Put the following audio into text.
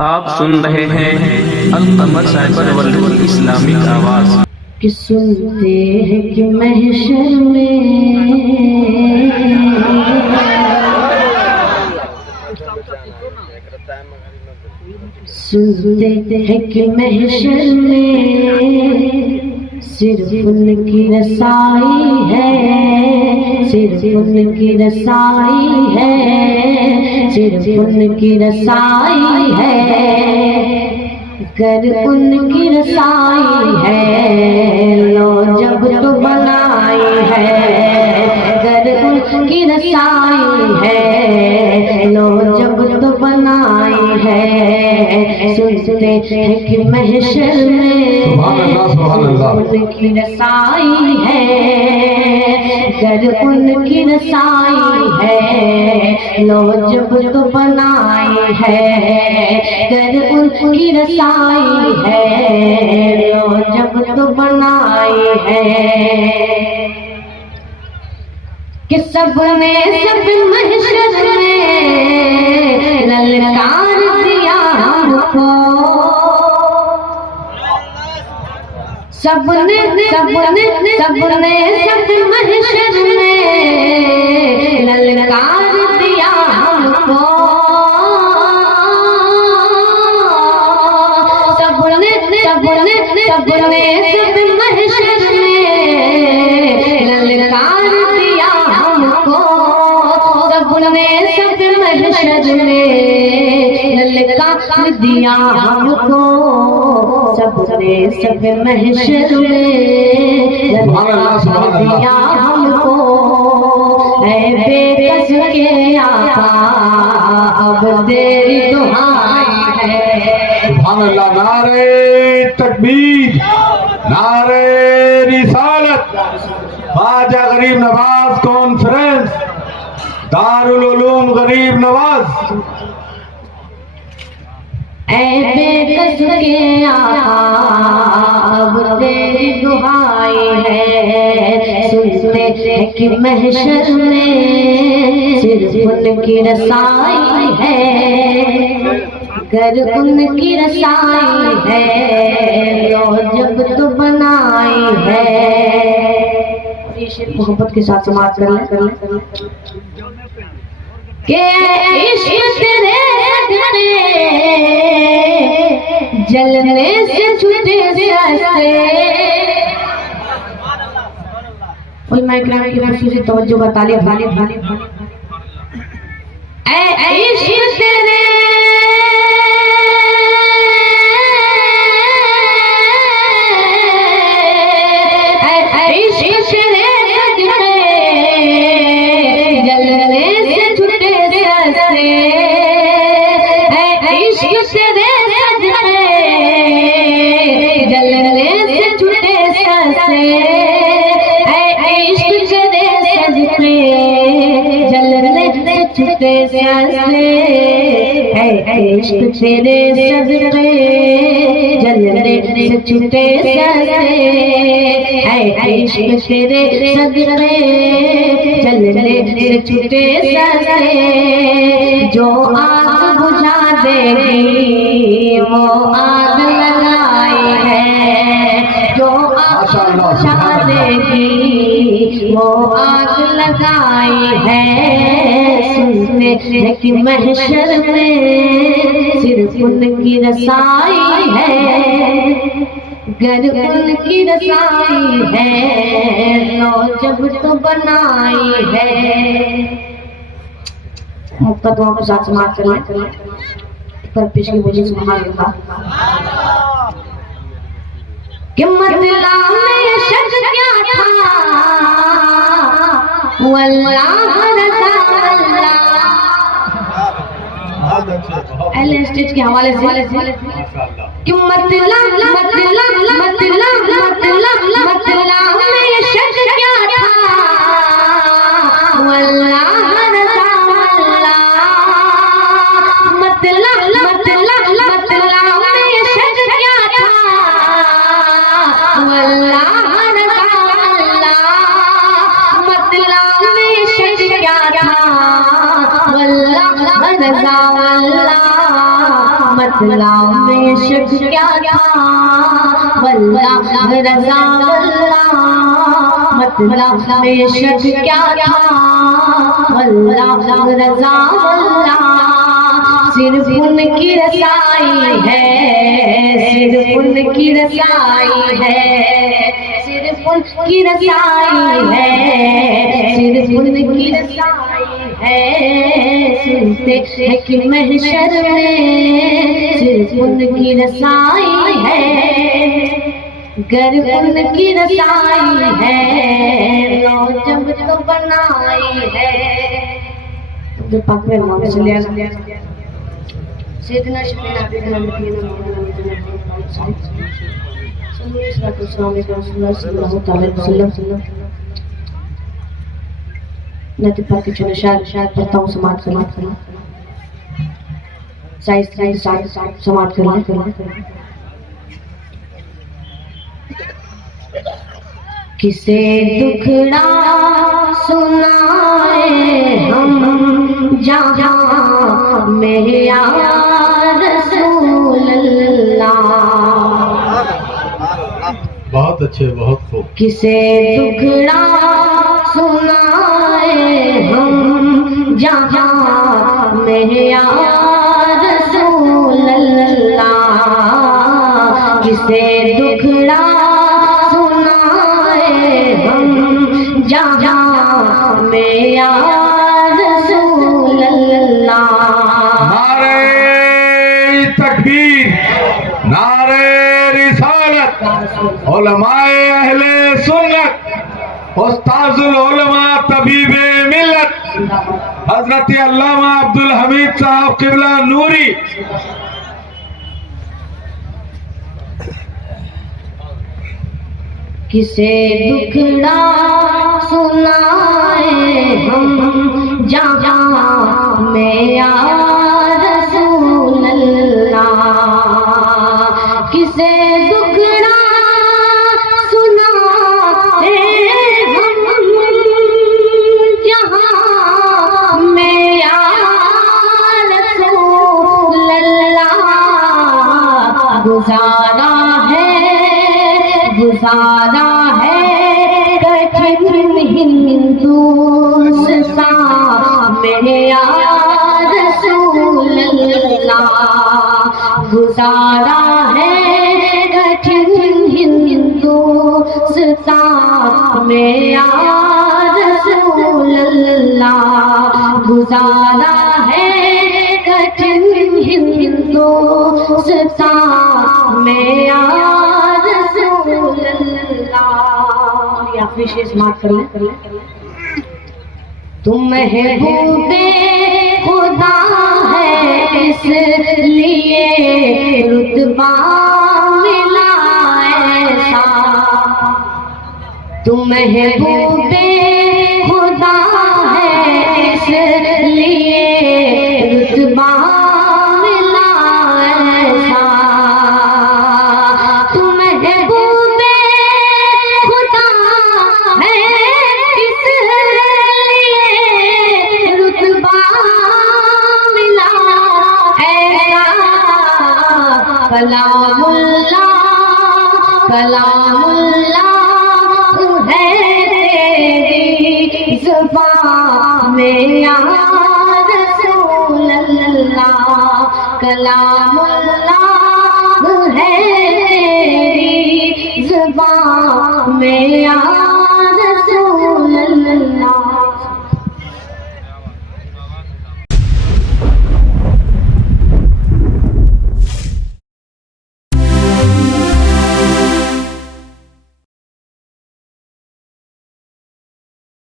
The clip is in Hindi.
आप सुन रहे हैं अल-कमर साइबर वर्ल्ड इस्लामिक आवाज़। कि सुनते हैं कि महशर में सुनते हैं कि महशर में सिर्फ उनकी रसाई है, सिर्फ उनकी रसाई है, सिर्फ उनकी रसाई है। कर उनकी रसाई है लो जब तो बनाई है, कर उनकी रसाई है लो जब तो बनाई है। सुनते हैं कि महशर में उनकी रसाई है, कर उनकी रसाई है लो जब तो बनाई है, कर उनकी रसाई है लो जब तो बनाई है। कि सबने सब महशर में ललकार दिया हमको, सबने सबने सबने सब महशर में ललकार दिया हमको, सबने सबने सबने सब महशर में ललकार दिया हमको, सबने सब महशर में ललकार दिया हमको, सबने सब महशर में ललकार दिया हमको। है बेकस के आका अब तेरी दुहाई है। अल्लाह, नारे तकबीर, नारे रिसालत। ख्वाजा गरीब नवाज कॉन्फ्रेंस, दारुल उलूम गरीब नवाज। ऐ बेकस के आका अब तेरी दुहाई है। सुनते हैं कि महशर में सिर्फ उनकी रसाई है, कर उनकी रसाई है लो जब तो बनाई है। ये शेर मोहब्बत के साथ समाप्त कर ले। के इश्क तेरे जलने से छूटे रास्ते। उलमा इकराम की खुसूसी तवज्जो का तालिब भाले भाले भाले। ऐ इश्क तेरे इश्क तेरे सदके जलने से छूटे ससे, इश्क तेरे सदके जलने से छूटे ससे। जो आग बुझा देगी वो आग लगाई है, जो आग बुझा देगी वो आग लगाई है। सुनते हैं कि महशर में सिर्फ उनकी रसाई है, गर उनकी रसाई है लो जब तो बनाई है। मुक्ता दुआ के साथ समाप्त कर ले। पर पेश की बोली सुभान अल्लाह। कि मतलब में शक क्या था वल्लाह रज़ा अल्लाह। अहले स्टेज के हवाले से कि मतलब में शक क्या था वल्लाह रज़ा अल्लाह। मतलब में शक क्या था वल्लाह रज़ा अल्लाह। मतलब में शक क्या था वल्लाह रज़ा अल्लाह। मतलब शक क्या था, वल्लाह रज़ा वल्लाह, मतलब में शक क्या था, वल्लाह रज़ा वल्लाह। सिर्फ उनकी रसाई है, सिर्फ उनकी रसाई है, सिर्फ उनकी रसाई है, सिर्फ उनकी रसाई है। सुनते हैं कि महशर में सिर्फ उनकी रसाई है, गर उनकी रसाई है, जब तो बनाई है। जो पाक में नाम से लिया सैयदना शफीना बिना नबीना नदी पाक के चलो शायद पढ़ता हूँ, समाज करना साइज समाज करना। किसे दुखड़ा सुनाए हम जहाँ मेरे या रसूल अल्लाह। बहुत अच्छे, बहुत खूब। किसे दुखड़ा सुनाए हम जहाँ मेरे या रसूल अल्लाह। किसे दुखड़ा जहाँ में या रसूल अल्लाह। नारे तकबीर, नारे रिसालत, उलमाए अहले सुन्नत, उस्ताजुल उलमा तबीबे मिल्लत हजरत अल्लामा अब्दुल हमीद साहब किबला नूरी। किसे दुखड़ा सुनाए हम जहाँ में या रसूल अल्लाह। किसे दुखड़ा सुनाए हम जहाँ में या रसूल अल्लाह। गुजारा है कठिन हिंदुस्तान में या रसूल अल्लाह। गुजारा है कठिन हिंदुस्तान में या रसूल अल्लाह। गुजारा है कठिन हिंदुस्तान में या विशेष माफ कर ले। तुम महबूबे खुदा है इसलिए रुतबा मिला ऐसा। तुम महबूबे खुदा है इसलिए रुतबा मिला ऐसा। कलामुल्लाह है तेरी ज़ुबान में या रसूल अल्लाह। कलामुल्लाह